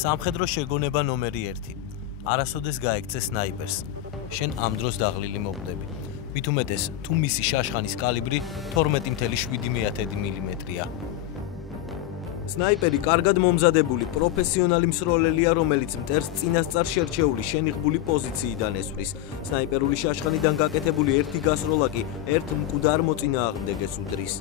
სამხედრო შეგონება ნომერი 1. არასოდეს გაექცე სნაიპერს. შენ ამ დროს დაღლილი მოხდები. მით უმეტეს, თუ მისი შაშხანის კალიბრი 12.7 მმ-ია. სნაიპერი კარგად მომზადებული პროფესიონალი მსროლელია, რომელიც მტერს წინასწარ შერჩეული შენიღბული პოზიციიდან ესვრის. სნაიპერული შაშხანიდან გაკეთებული ერთი გასროლა კი ერთ მკვდარ მოწინააღმდეგეს უდრის.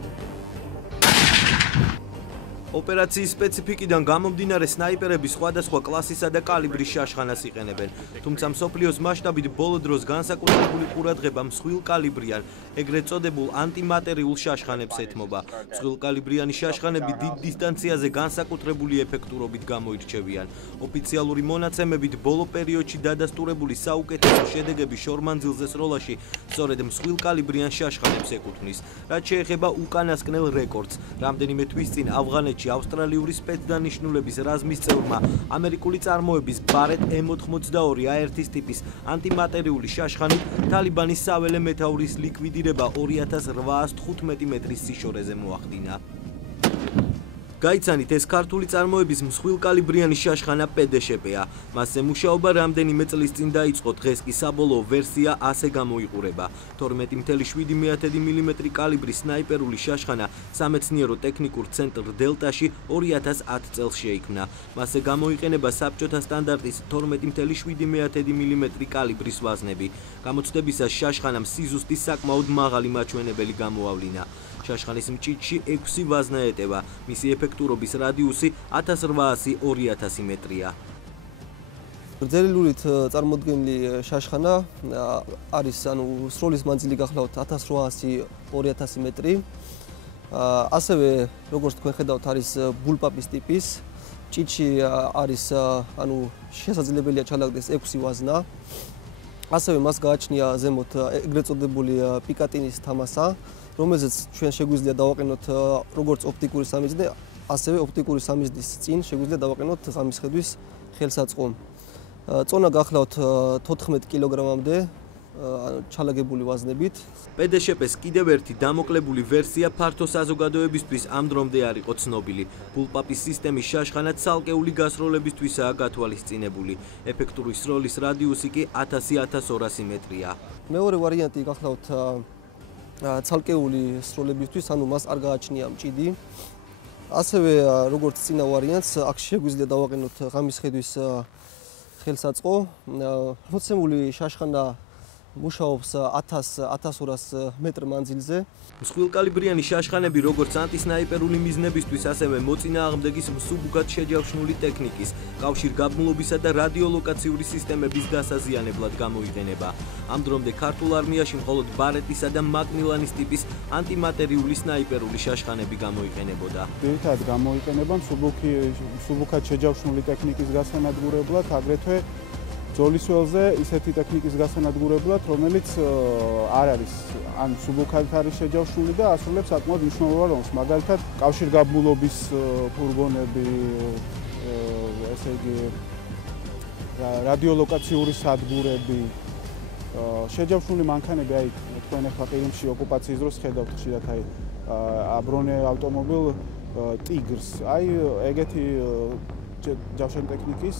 ოპერაციის სპეციფიკიდან გამომდინარე სნაიპერები სხვადასხვა კლასისა და კალიბრის შაშხანას იყენებენ, თუმცა მსოფლიოს მასშტაბით ბოლო დროს განსაკუთრებული ყურადღება მსხვილ კალიბრიან, ეგრეთ წოდებულ ანტიმატერიულ შაშხანებს ეთმობა. მსხვილ კალიბრიანი შაშხანები დიდ დისტანციაზე განსაკუთრებული ეფექტურობით გამოირჩევიან. ოფიციალური მონაცემებით ბოლო პერიოდში დადასტურებული საუკეთესო შედეგები შორმანძილზე სროლაში სწორედ მსხვილ კალიბრიან შაშხანებს ეკუთვნის, რაც შეეხება უკანასკნელ რეკორდს. რამდენიმე თვის წინ ავღანეთში ავსტრალიური სპეცდანიშნულების რაზმის წევრმა ამერიკული წარმოების ბარეტ M82 AR-ის ტიპის ანტიმატერიული შაშხანით თალიბანის საველე მეთაურის ლიკვიდირება 2815 მეტრის სიშორეზე მოახდინა. გაიცანით, ეს ქართული წარმოების მსხვილ კალიბრიანი შაშხანა პედეშეპეა. მასზე მუშაობა რამდენიმე წლის წინ დაიწყო, დღეს კი საბოლოო ვერსია ასე გამოიყურება. 12.7 მმ კალიბრის სნაიპერული შაშხანა სამეცნიერო ტექნიკურ ცენტრ დელტაში 2010 წელს შეიქმნა. მასზე გამოიყენება საბჭოთა სტანდარტის 12.7 მმ კალიბრის ვაზნები. გამოცდებისას შაშხანამ სიზუსტის საკმაოდ მაღალი მაჩვენებელი გამოავლინა. შაშხანის მჭიდში 6 ვაზნა ეტევა, მისი ეფექტურობის რადიუსი 1800-2000 მეტრია. გრძელილურით წარმოდგენილი შაშხანა არის, სროლის მანძილი გახლავთ 1800-2000 მეტრი. ასევე, როგორც თქვენ ხედავთ, არის ბულპაპის ტიპის. მჭიდში არის, შესაძლებელია ჩალაგდეს 6 ვაზნა. ასევე მას გააჩნია ზემოთ ეგრეთ წოდებული პიკატინის თამასა, რომელზეც ჩვენ შეგვიძლია დავაყენოთ როგორც ოპტიკური სამიზნე, ასევე ოპტიკური სამიზნის წინ შეგვიძლია დავაყენოთ ღამის ხედვის ხელსაწყო. წონა გახლავთ 14 კილოგრამამდე ჩალაგებული ვაზნებით. პედეშეპეს კიდევ ერთი დამოკლებული ვერსია ფართო საზოგადოებისთვის ამ დრომდე არ იყო ცნობილი. ბულპაპის სისტემის შაშხანა ცალკეული გასროლებისთვისაა გათვალისწინებული. ეფექტური სროლის რადიუსი კი 1000-1200 მეტრია. მეორე ვარიანტი გახლავთ ცალკეული სროლებისთვის, მას არ გააჩნია მჭიდი. ასევე, როგორც წინა ვარიანტს, აქ შეგვიძლია დავაყენოთ ღამის ხედვის ხელსაწყო. მოცემული შაშხანა მუშაობს 1000-1200 მეტრ მანძილზე. მსხვილ კალიბრიანი შაშხანები როგორც ანტისნაიპერული მიზნებისთვის, ასევე მოწინააღმდეგის მსუბუქად შეჯავშნული ტექნიკის, კავშირგაბმულობისა და რადიოლოკაციური სისტემების დასაზიანებლად გამოიყენება. ამ დრომდე ქართულ არმიაში მხოლოდ ბარეტისა და მაკმილანის ტიპის ანტიმატერიული სნაიპერული შაშხანები გამოიყენებოდა. ძირითადად გამოიყენება მსუბუქად შეჯავშნული ტექნიკის გასანადგურებლად, აგრეთვე ბრძოლის ველზე ისეთი ტექნიკის გასანადგურებლად, რომელიც არ არის ან მსუბუქად არის შეჯავშნული და ასრულებს საკმაოდ მნიშვნელოვან როლს. მაგალითად, კავშირგაბმულობის ფურგონები, ესე იგი რადიოლოკაციური სადგურები, შეჯავშნული მანქანები, თქვენ ახლა ყირიმში ოკუპაციის დროს ხედავთ ხშირად აბრონე ავტომობილ ტიგრს, ეგეთი ჯავშანი ტექნიკის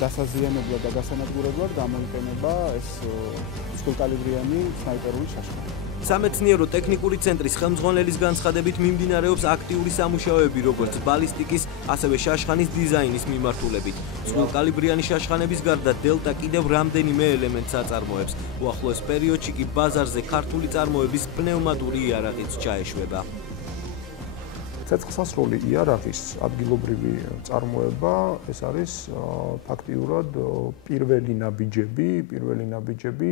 დასაზიანებლად და გასანადგურებლად გამოიყენება ეს მსხვილკალიბრიანი სნაიპერული შაშხანა. სამეცნიერო ტექნიკური ცენტრის ხელმძღვანელის განცხადებით მიმდინარეობს აქტიური სამუშაოები როგორც ბალისტიკის, ასევე შაშხანის დიზაინის მიმართულებით. მსხვილკალიბრიანი შაშხანების გარდა დელტა კიდევ რამდენიმე ელემენტს აწარმოებს. უახლოეს პერიოდში კი ბაზარზე ქართული წარმოების პნევმატური იარაღიც ჩაეშვება. ცეცხლსასროლი იარაღის ადგილობრივი წარმოება, ეს არის ფაქტიურად პირველი ნაბიჯები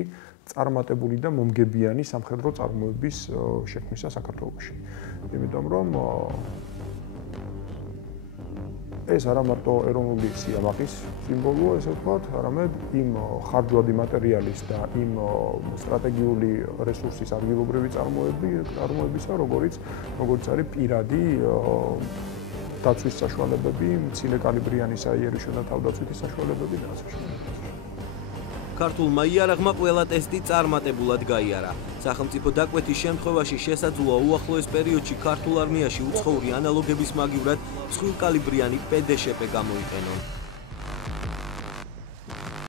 წარმატებული და მომგებიანი სამხედრო წარმოების შექმნისა საქართველოში. იმიტომ რომ ეს არა მარტო ეროვნული სიამაყის სიმბოლოა, ესე ვთქვათ, არამედ იმ ხარჯვადი მატერიალის და იმ სტრატეგიული რესურსის ადგილობრივი წარმოებისა, როგორც არის პირადი დაცვის საშუალებები, მცირე კალიბრიანი საიერიშვე და თავდაცვითი საშუალებები და ასე შემდეგ. ქართულმა იარაღმა ყველა ტესტი წარმატებულად გაიარა. სახელმწიფო დაკვეთის შემთხვევაში შესაძლოა უახლოეს პერიოდში ქართულ არმიაში უცხოური ანალოგების მაგივრად მსხვილკალიბრიანი პედეშეპე გამოიყენონ.